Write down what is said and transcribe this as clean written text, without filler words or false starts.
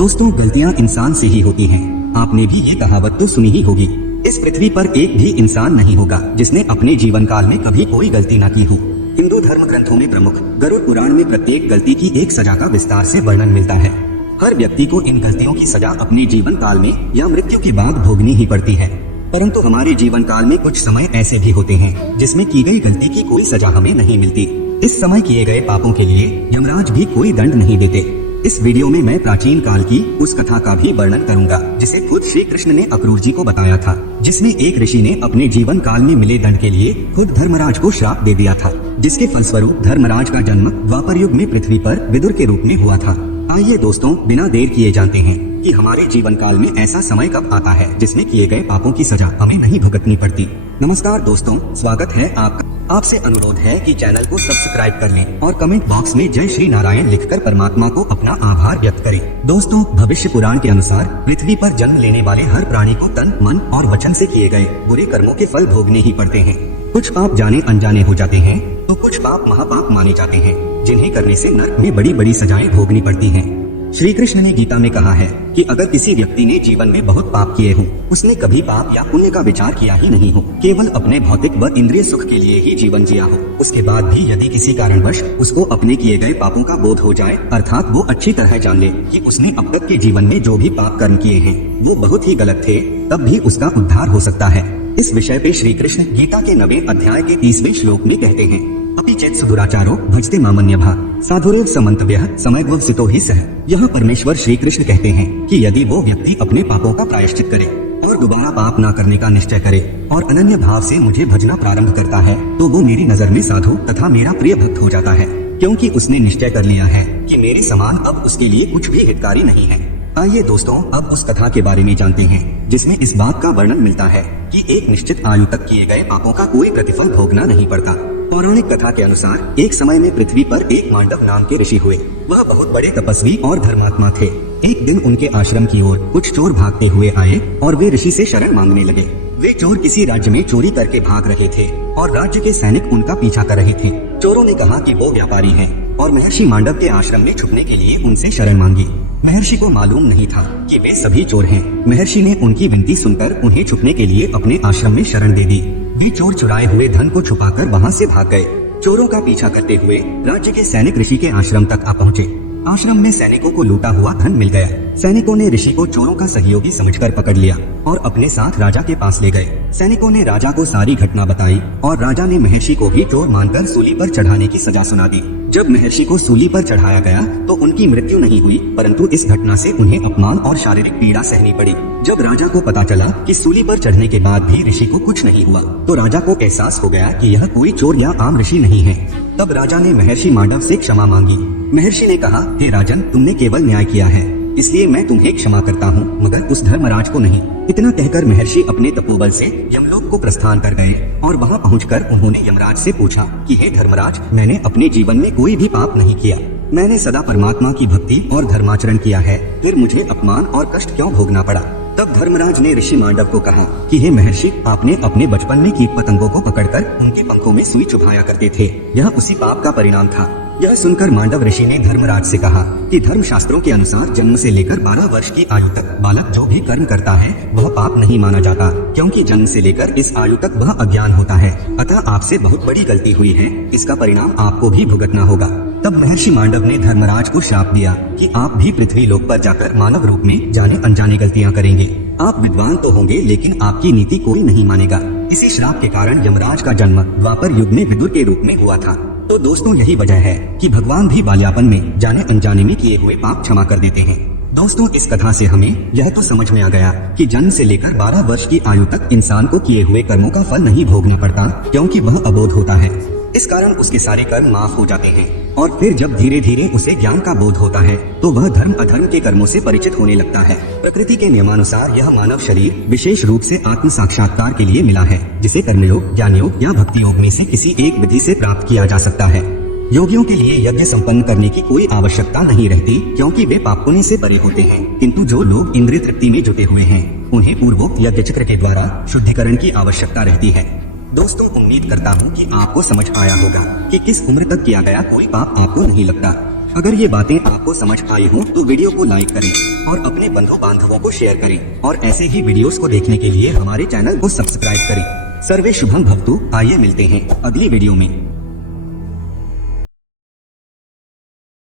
दोस्तों, गलतियां इंसान से ही होती हैं। आपने भी ये कहावत तो सुनी ही होगी। इस पृथ्वी पर एक भी इंसान नहीं होगा जिसने अपने जीवन काल में कभी कोई गलती न की हो। हिंदू धर्म ग्रंथों में प्रमुख गरुड़ पुराण में प्रत्येक गलती की एक सजा का विस्तार से वर्णन मिलता है। हर व्यक्ति को इन गलतियों की सजा अपने जीवन काल में या मृत्यु के बाद भोगनी ही पड़ती है। परंतु हमारे जीवन काल में कुछ समय ऐसे भी होते हैं जिसमें की गई गलती की कोई सजा हमें नहीं मिलती। इस समय किए गए पापों के लिए यमराज भी कोई दंड नहीं देते। इस वीडियो में मैं प्राचीन काल की उस कथा का भी वर्णन करूंगा जिसे खुद श्री कृष्ण ने अक्रूर जी को बताया था, जिसमें एक ऋषि ने अपने जीवन काल में मिले दंड के लिए खुद धर्मराज को श्राप दे दिया था, जिसके फलस्वरूप धर्मराज का जन्म द्वापर युग में पृथ्वी पर विदुर के रूप में हुआ था। आइए दोस्तों, बिना देर किए जानते हैं कि हमारे जीवन काल में ऐसा समय कब आता है जिसमें किए गए पापों की सजा हमें नहीं भुगतनी पड़ती। नमस्कार दोस्तों, स्वागत है आपका। आपसे अनुरोध है कि चैनल को सब्सक्राइब कर लें और कमेंट बॉक्स में जय श्री नारायण लिखकर परमात्मा को अपना आभार व्यक्त करें। दोस्तों, भविष्य पुराण के अनुसार पृथ्वी पर जन्म लेने वाले हर प्राणी को तन, मन और वचन से किए गए बुरे कर्मों के फल भोगने ही पड़ते हैं। कुछ पाप जाने अनजाने हो जाते हैं तो कुछ पाप महापाप माने जाते हैं, जिन्हें करने से नरक में बड़ी बड़ी सजाएं भोगनी पड़ती हैं। श्री कृष्ण ने गीता में कहा है कि अगर किसी व्यक्ति ने जीवन में बहुत पाप किए हों, उसने कभी पाप या पुण्य का विचार किया ही नहीं हो, केवल अपने भौतिक व इंद्रिय सुख के लिए ही जीवन जिया हो, उसके बाद भी यदि किसी कारणवश उसको अपने किए गए पापों का बोध हो जाए, अर्थात वो अच्छी तरह जान ले कि उसने अब तक के जीवन में जो भी पाप कर्म किए हैं वो बहुत ही गलत थे, तब भी उसका उद्धार हो सकता है। इस विषय पे श्री कृष्ण गीता के 9वें अध्याय के 30वें श्लोक में कहते हैं, अपि चेत् सुदुराचारो भजते मामन्यभः साधुरेव समन्तव्यः समयग्वसितो हि सः। यह परमेश्वर श्री कृष्ण कहते हैं कि यदि वो व्यक्ति अपने पापों का प्रायश्चित करे और दोबारा पाप न करने का निश्चय करे और अनन्य भाव से मुझे भजना प्रारंभ करता है, तो वो मेरी नजर में साधु तथा मेरा प्रिय भक्त हो जाता है, क्योंकि उसने निश्चय कर लिया है कि मेरे समान अब उसके लिए कुछ भी हितकारी नहीं है। आइए दोस्तों, अब उस कथा के बारे में जानते हैं जिसमें इस बात का वर्णन मिलता है कि एक निश्चित आयु तक किए गए पापों का कोई प्रतिफल भोगना नहीं पड़ता। पौराणिक कथा के अनुसार एक समय में पृथ्वी पर एक मांडव नाम के ऋषि हुए। वह बहुत बड़े तपस्वी और धर्मात्मा थे। एक दिन उनके आश्रम की ओर कुछ चोर भागते हुए आए और वे ऋषि से शरण मांगने लगे। वे चोर किसी राज्य में चोरी करके भाग रहे थे और राज्य के सैनिक उनका पीछा कर रहे थे। चोरों ने कहा कि वो व्यापारी हैं और महर्षि मांडव के आश्रम में छुपने के लिए उनसे शरण मांगी। महर्षि को मालूम नहीं था कि वे सभी चोर हैं। महर्षि ने उनकी विनती सुनकर उन्हें छुपने के लिए अपने आश्रम में शरण दे दी। वे चोर चुराए हुए धन को छुपाकर वहां से भाग गए। चोरों का पीछा करते हुए राज्य के सैनिक ऋषि के आश्रम तक आ पहुँचे। आश्रम में सैनिकों को लूटा हुआ धन मिल गया। सैनिकों ने ऋषि को चोरों का सहयोगी समझकर पकड़ लिया और अपने साथ राजा के पास ले गए। सैनिकों ने राजा को सारी घटना बताई और राजा ने महर्षि को भी चोर मानकर सूली पर चढ़ाने की सजा सुना दी। जब महर्षि को सूली पर चढ़ाया गया तो उनकी मृत्यु नहीं हुई, परंतु इस घटना से उन्हें अपमान और शारीरिक पीड़ा सहनी पड़ी। जब राजा को पता चला कि सूली पर चढ़ने के बाद भी ऋषि को कुछ नहीं हुआ, तो राजा को एहसास हो गया कि यह कोई चोर या आम ऋषि नहीं है। तब राजा ने महर्षि मांडव से क्षमा मांगी। महर्षि ने कहा, हे राजन, तुमने केवल न्याय किया है, इसलिए मैं तुम्हें क्षमा करता हूँ, मगर उस धर्मराज को नहीं। इतना कहकर महर्षि अपने तपोबल से यमलोक को प्रस्थान कर गए और वहाँ पहुंचकर उन्होंने यमराज से पूछा कि हे धर्मराज, मैंने अपने जीवन में कोई भी पाप नहीं किया। मैंने सदा परमात्मा की भक्ति और धर्माचरण किया है, फिर मुझे अपमान और कष्ट क्यों भोगना पड़ा? तब धर्मराज ने ऋषि मांडव को कहा कि हे महर्षि, आपने अपने बचपन में कीट पतंगों को पकड़कर उनके पंखों में सुई चुभाया करते थे, यह उसी पाप का परिणाम था। यह सुनकर मांडव ऋषि ने धर्मराज से कहा कि धर्म शास्त्रों के अनुसार जन्म से लेकर 12 वर्ष की आयु तक बालक जो भी कर्म करता है वह पाप नहीं माना जाता, क्योंकि जन्म से लेकर इस आयु तक वह अज्ञान होता है। अतः आपसे बहुत बड़ी गलती हुई है, इसका परिणाम आपको भी भुगतना होगा। तब महर्षि मांडव ने धर्मराज को श्राप दिया कि आप भी पृथ्वी लोक पर जाकर मानव रूप में जाने अनजाने गलतियां करेंगे। आप विद्वान तो होंगे, लेकिन आपकी नीति कोई नहीं मानेगा। इसी श्राप के कारण यमराज का जन्म द्वापर युग में विदुर के रूप में हुआ था। तो दोस्तों, यही वजह है कि भगवान भी बाल्यापन में जाने अनजाने में किए हुए पाप क्षमा कर देते हैं। दोस्तों, इस कथा से हमें यह तो समझ में आ गया कि जन्म से लेकर 12 वर्ष की आयु तक इंसान को किए हुए कर्मों का फल नहीं भोगना पड़ता, क्योंकि वह अबोध होता है। इस कारण उसके सारे कर्म माफ हो जाते हैं और फिर जब धीरे धीरे उसे ज्ञान का बोध होता है तो वह धर्म अधर्म के कर्मों से परिचित होने लगता है। प्रकृति के नियमानुसार यह मानव शरीर विशेष रूप से आत्म साक्षात्कार के लिए मिला है, जिसे कर्मयोग, ज्ञान योग या भक्ति योग में से किसी एक विधि से प्राप्त किया जा सकता है। योगियों के लिए यज्ञ संपन्न करने की कोई आवश्यकता नहीं रहती, क्योंकि वे पाप पुण्य से परे होते हैं। किंतु जो लोग इंद्रिय तृप्ति में जुटे हुए हैं, उन्हें पूर्वोक्त यज्ञ चक्र के द्वारा शुद्धिकरण की आवश्यकता रहती है। दोस्तों, उम्मीद करता हूँ कि आपको समझ आया होगा कि किस उम्र तक किया गया कोई पाप आपको नहीं लगता। अगर ये बातें आपको समझ आई हो तो वीडियो को लाइक करें और अपने बंधु बांधवों को शेयर करें और ऐसे ही वीडियोस को देखने के लिए हमारे चैनल को सब्सक्राइब करें। सर्वे शुभम भवतु। आइए मिलते हैं अगली वीडियो में।